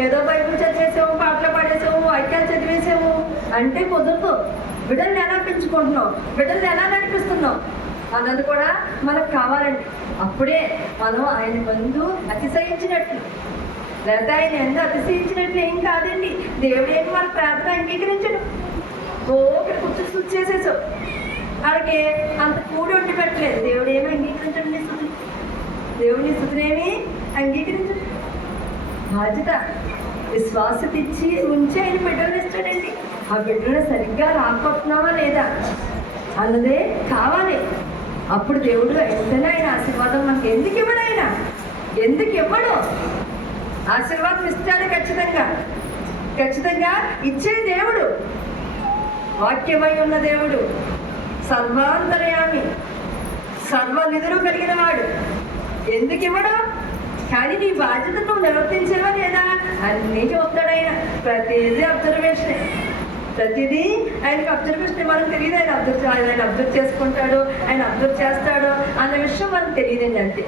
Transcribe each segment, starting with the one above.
ఏదో బైబిల్ చదివేసావు పాటలు పాడేసేవు వాక్యాలు చదివేసేవు. అంటే కుదరదు. బిడ్డల్ని ఎలా పెంచుకుంటున్నాం బిడ్డల్ని ఎలా నడిపిస్తున్నావు? అన్నది కూడా మనకు కావాలండి. అప్పుడే మనం ఆయన ముందు అతిశయించినట్లు లేదా ఆయన ఎందుకు అతిశయించినట్లు ఏం కాదండి. దేవుడు ఏమి మన ప్రార్థన అంగీకరించడు. ఓ ఇక్కడ కూర్చొని సుచ్ చేసేసావు. వాళ్ళకి అంత కూడి వండి పెట్టలేదు. దేవుడు ఏమి అంగీకరించండి నీ స్థుతిని దేవుని స్థుతినేమి అంగీకరించడు. బాధ్యత విశ్వాసత ఇచ్చి ఉంచి ఆయన బిడ్డలు ఇస్తాడండి ఆ బిడ్డలు సరిగ్గా రాకపోతున్నావా లేదా? అన్నదే కావాలి. అప్పుడు దేవుడు వెంటనే ఆయన ఆశీర్వాదం మనకి ఎందుకు ఇవ్వడు ఆయన? ఎందుకు ఇవ్వడు? ఆశీర్వాదం ఇస్తాడు ఖచ్చితంగా. ఖచ్చితంగా ఇచ్చే దేవుడు. వాక్యమై ఉన్న దేవుడు. సర్వాంతర్యామి. సర్వ నిధులు కలిగిన వాడు. ఎందుకు ఇవ్వడం? కానీ నీ బాధ్యత నువ్వు నిర్వర్తించావా లేదా? అన్నీ చెప్తాడు ఆయన. ప్రతిదీ అబ్జర్వేషన్ ప్రతిదీ ఆయనకి అబ్జర్వేషన్ మనకు తెలియదు ఆయన అబ్జర్వ్ ఆయన అబ్జర్వ్ చేసుకుంటాడు ఆయన అబ్జర్వ్ చేస్తాడు అన్న విషయం మనకు తెలియదండి అంతే.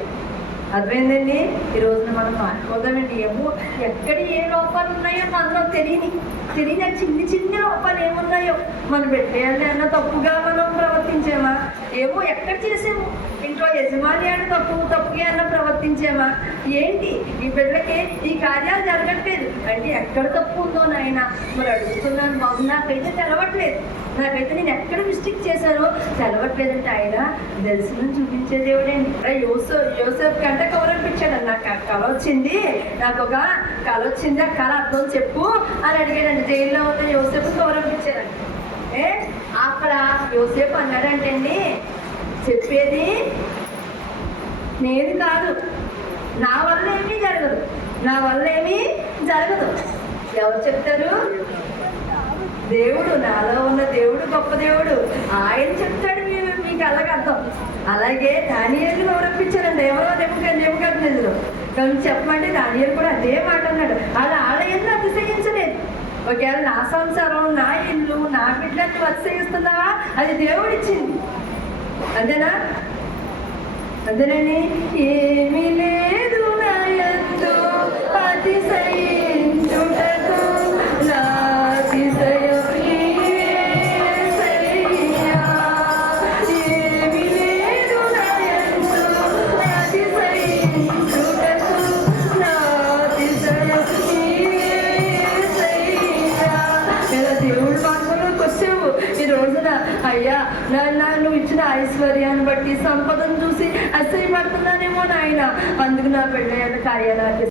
అర్థమైందండి? ఈ రోజున మనం మాట్లాడదామండి ఏమో ఎక్కడ ఏ లోపాలు ఉన్నాయో మనలో తెలియని తెలియని చిన్ని చిన్ని లోపాలు ఏమున్నాయో. మనం పెట్టేయాలి అన్న తప్పుగా మనం ప్రవర్తించామా? ఏమో ఎక్కడ చేసాము? ఇంట్లో యజమాని అని తప్పు తప్పుగా అన్న ప్రవర్తించామా? ఏంటి? ఈ బిడ్డలకి ఈ కార్యాలు జరగట్లేదు. అంటే ఎక్కడ తప్పు ఉందో నాయన? మరి అడుగుతున్నాను. బాబు నాకైతే తెలవట్లేదు. నాకైతే నేను ఎక్కడ మిస్టేక్ చేశానో తెలవట్లేదంటే ఆయన దర్శనం చూపించే దేవుడండి యోసో యోసేపు కంటే కౌరపించాడు నాకు కళ వచ్చింది. నాకు ఒక కళ వచ్చింది. ఆ కళ అర్థం చెప్పు అని అడిగాడండి. జైల్లో ఉన్న యోసెఫ్ కవర్ అనిపించారండి ఏ? అక్కడ యోసేపు అన్నాడంటే అండి చెప్పేది నేను కాదు. నా వల్ల ఏమీ జరగదు. నా వల్ల ఏమీ జరగదు. ఎవరు చెప్తారు? దేవుడు నాలో ఉన్న దేవుడు గొప్ప దేవుడు. ఆయన చెప్తాడు మీరు మీకు అలాగ అర్థం. అలాగే దానియేలు గౌరవించారండి ఎవరో నిమ్మక నెమ్మకాదు నిజులు కానీ చెప్పమంటే దానియేలు కూడా అదే మాట అన్నాడు. అలా ఆలయంలో అతిశయించలేదు? ఒకవేళ నా సంసారం నా ఇల్లు నా బిడ్డలను అతిశయిస్తున్నావా? అది దేవుడిచ్చింది. అంతేనా? అంతేనండి? ఏమీ నాయన నువ్వు ఇచ్చిన ఐశ్వర్యాన్ని బట్టి సంపదను చూసి అసహ్యపడుతున్నానేమో నాయన. అందుకు నా పెళ్ళ కార్యాలయానికి